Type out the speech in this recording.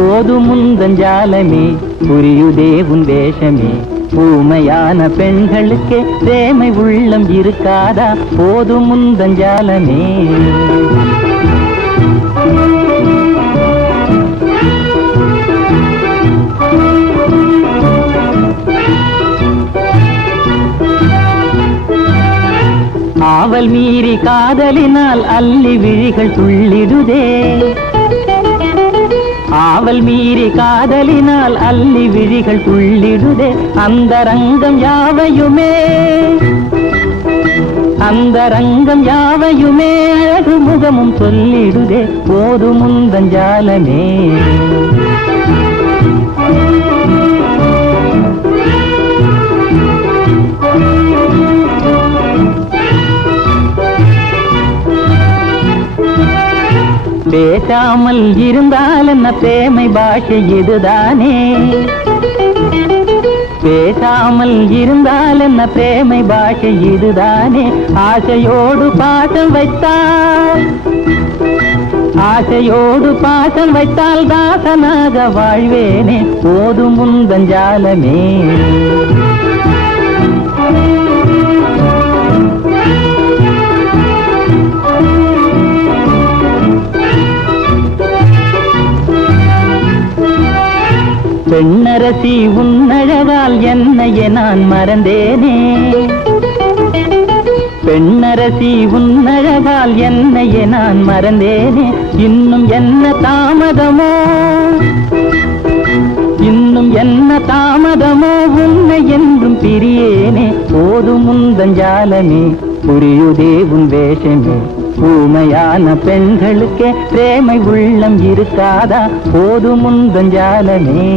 போது முந்தஞ்சாலமே புரியுதே உன் வேஷமே. ஊமையான பெண்களுக்கே பிரேமை உள்ளம் இருக்காதா? போது முந்தஞ்சாலமே ஆவல் மீறி காதலினால் அல்லி விழிகள் துள்ளிடுதே. ஆவல் மீறி காதலினால் அள்ளி விழிகள் துள்ளிடுதே. அந்த ரங்கம் யாவையுமே? அந்த ரங்கம் யாவையுமே? அழகு முகமும் சொல்லிடுதே. போது முந்தஞ்சாலமே பேசாமல் இருந்தால் என்ன பேமை பாஷை இதுதானே? பேசாமல் இருந்தால் என்ன பிரேமை பாஷை இதுதானே? ஆசையோடு பாசம் வைத்தால் ஆசையோடு பாசம் வைத்தால் தாசனாக வாழ்வேனே. போதும் முந்தஞ்சாலமே பெண்ணரசி உன்னழவால் என்னையே நான் மறந்தேனே. பெண்ணரசி உன்னழவால் என்னையே நான் மறந்தேனே. இன்னும் என்ன தாமதமோ? தாமதமோ உன்னை என்றும் பிரியேனே. போதும் முந்தஞ்சாலமே புரியுதே உன் வேஷமே. ஊமையான பெண்களுக்கே பிரேமை உள்ளம் இருக்காதா? போதும் முந்தஞ்சாலமே